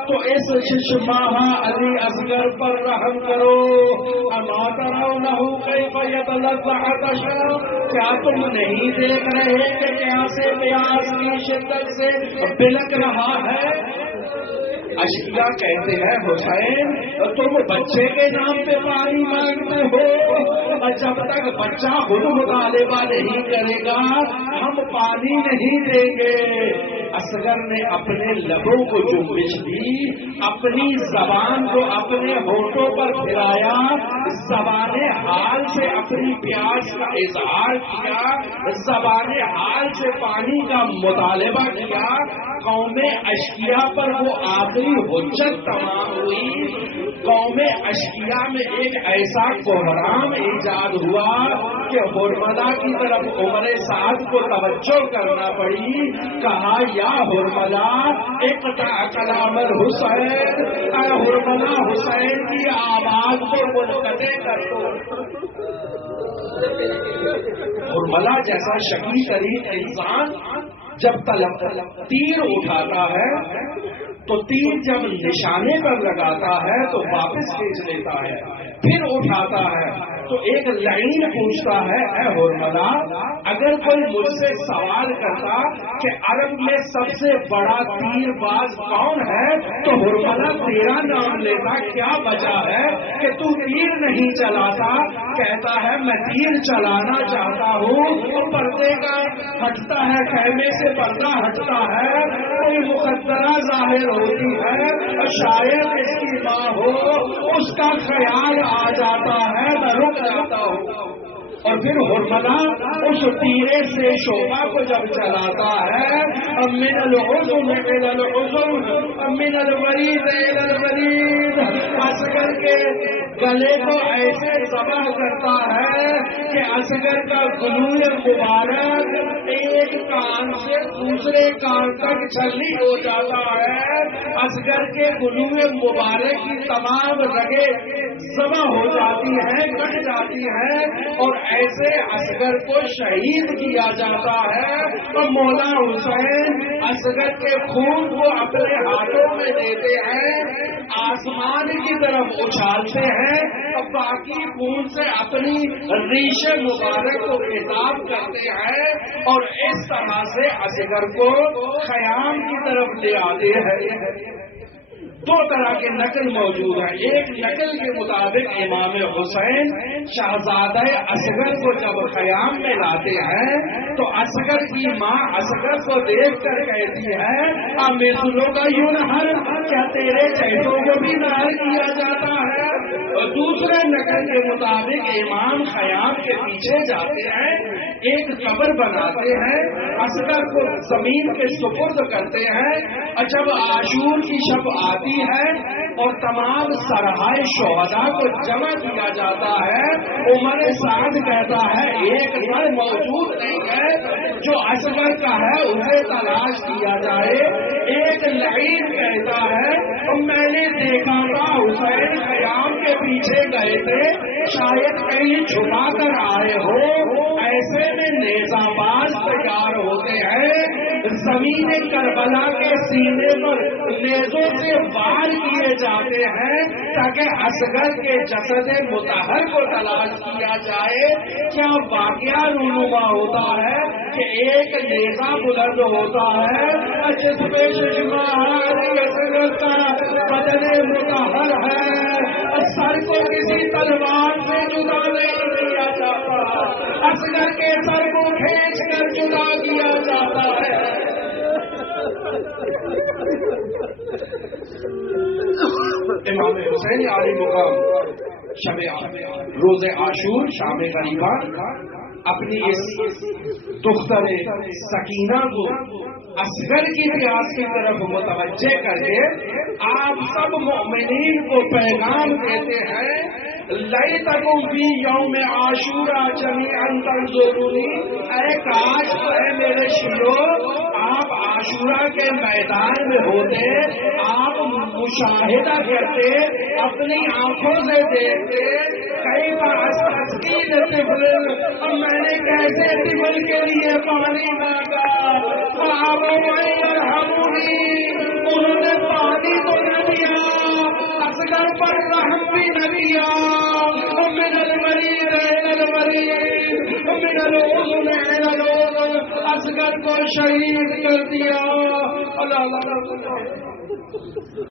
تو اس ششماہ علی اصغر پر رحم کرو۔ اما ترونه کیف یتلذع عطشا، کیا تم نہیں دیکھ رہے کہ کیسے پیاس کی شدت سے بلک رہا ہے؟ اشقیاء کہتے ہیں حسین تم بچے کے نام پہ پانی مانگتے ہو، اور جب تک بچہ خود مطالبہ نہیں کرے گا ہم پانی نہیں دیں گے۔ اصغر نے اپنے لبوں کو جنبش دی، اپنی زبان کو اپنے ہونٹوں پر پھرایا، زبان حال سے اپنی پیاس کا اظہار کیا، زبان حال سے پانی کا مطالبہ کیا۔ قوم اشقیاء پر وہ آخری حجت تمام ہوئی۔ قوم اشقیاء میں ایک ایسا کوحرام ایجاد ہوا کہ حرملہ کی طرف عمر سعد کو توجہ کرنا پڑی۔ کہا یا حرملہ اقطع کلام الحسین، اے حرملہ حسین کی آواز کو منقطع کر دو۔ حرملہ جیسا شکیل ترین انسان جب تیر اٹھاتا ہے تو تیر جب نشانے پر لگاتا ہے تو واپس کھینچ لیتا ہے، پھر اٹھاتا ہے تو ایک لائن پوچھتا ہے اے حرملہ اگر کوئی مجھ سے سوال کرتا کہ عرب میں سب سے بڑا تیر باز کون ہے تو حرملہ تیرا نام لیتا، کیا وجہ ہے کہ تو تیر نہیں چلاتا؟ کہتا ہے میں تیر چلانا چاہتا ہوں، پردے کا ہٹتا ہے، خیمے سے پردہ ہٹتا ہے، کوئی مقدرہ ظاہر ہوتی ہے، شاید اس کی ماں ہو، اس کا خیال آ جاتا ہے، میں رک جاتا ہوں۔ اور پھر حرملہ اس تیرے سے شعبہ کو جب چلاتا ہے من العظم الى العظم من الورید الى الورید، اصغر کے گلے کو ایسے ذبح کرتا ہے کہ اصغر کا گلوئے مبارک ایک کان سے دوسرے کان تک چھلی ہو جاتا ہے۔ اصغر کے گلوئے مبارک کی تمام رگیں ذبح ہو جاتی ہیں، کٹ جاتی ہیں، اور ایسے اصغر کو شہید کیا جاتا ہے۔ اور مولا حسین اصغر کے خون کو اپنے ہاتھوں میں لیتے ہیں، آسمان کی طرف اچھالتے ہیں، اور باقی خون سے اپنی ریش مبارک کو خطاب کرتے ہیں، اور اس طرح سے اصغر کو خیام کی طرف لے آتے ہیں۔ دو طرح کے نقل موجود ہیں۔ ایک نقل کے مطابق امام حسین شہزادہ اصغر کو جب خیام میں لاتے ہیں تو اصغر کی ماں اصغر کو دیکھ کر کہتی ہے مثلوں کا یوں نہر، کیا تیرے چہتوں کو بھی نہر کیا جاتا ہے؟ اور دوسرے نقل کے مطابق امام خیام کے پیچھے جاتے ہیں، ایک قبر بناتے ہیں، اصغر کو زمین کے سپرد کرتے ہیں، اور جب عاشور کی شب آتی ہے اور تمام سرحائے شہداء کو جمع کیا جاتا ہے، عمر سعد کہتا ہے ایک نر موجود نہیں ہے جو اصغر کا ہے اسے تلاش کیا جائے۔ ایک لعین کہتا ہے میں نے دیکھا تھا حسین خیام کے پیچھے گئے تھے، شاید کہیں چھپا کر آئے ہو۔ ایسے میں نیزہ باز تیار ہوتے ہیں، زمین کربلا کے سینے پر نیزوں سے وار کیے جاتے ہیں تاکہ اصغر کے جسد مطہر کو تلاش کیا جائے۔ کیا واقعہ رونما ہوتا ہے کہ ایک نیزہ بلند ہوتا ہے جس میں اصغر کا بدن مطہر ہے، سر کو کسی تلوار سے جدا نہیں کیا جاتا، اصغر کے سر کو کھینچ کر جدا کیا جاتا ہے۔ امام حسین علی مقام شب روز عاشور شام غریبہ اپنی اس دختر سکینہ کو اصغر کی پیاس کی طرف متوجہ کر کے آپ سب مومنین کو پیغام دیتے ہیں لیتکم فی یوم عاشورا جمیعا تنظرونی، اے کاش اے میرے شیعو آپ عاشورا کے میدان میں ہوتے، آپ مشاہدہ کرتے، اپنی آنکھوں سے دیکھتے کیف استسقین طفل، اور میں نے کیسے طفل کے لیے پانی مانگا، فابوا ان یرحمونی، انہوں نے پانی تو نہ دیا، اصغر پر رحم بھی نہ دیا، من المريض الى المريض من الاذن الى الاذن، اصغر کو شہید کر دیا۔ اللہ